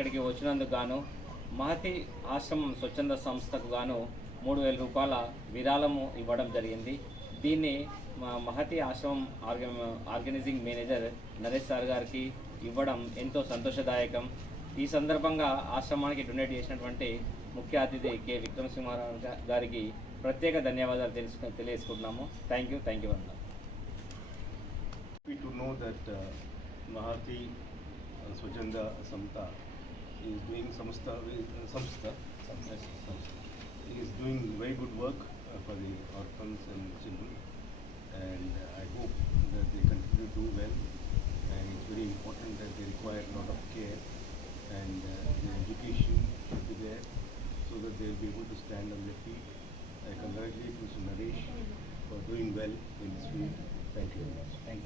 వచ్చినందుకు గాను మహతి ఆశ్రమం స్వచ్ఛంద సంస్థకు గాను మూడు వేల రూపాయల విరాళము ఇవ్వడం జరిగింది. దీన్ని మా మహతి ఆశ్రమం ఆర్గ ఆర్గనైజింగ్ మేనేజర్ నరేష్ సార్ గారికి ఇవ్వడం ఎంతో సంతోషదాయకం. ఈ సందర్భంగా ఆశ్రమానికి డొనేట్ చేసినటువంటి ముఖ్య అతిథి కె. విక్రమసింహారావు గారికి ప్రత్యేక ధన్యవాదాలు తెలుసు తెలియజేసుకుంటున్నాము. థ్యాంక్ యూ థ్యాంక్ యూ అన్న టు నో దట్ మహతి స్వచ్ఛంద సంస్థ is doing Samstha, uh, Samstha, He is doing very good work uh, for the orphans and children. And uh, I hope that they continue to do well. And it's very important that they require a lot of care and uh, education should be there so that they'll be able to stand on their feet. I congratulate Mr. Naresh for doing well in this field. Thank you very much. Thank you.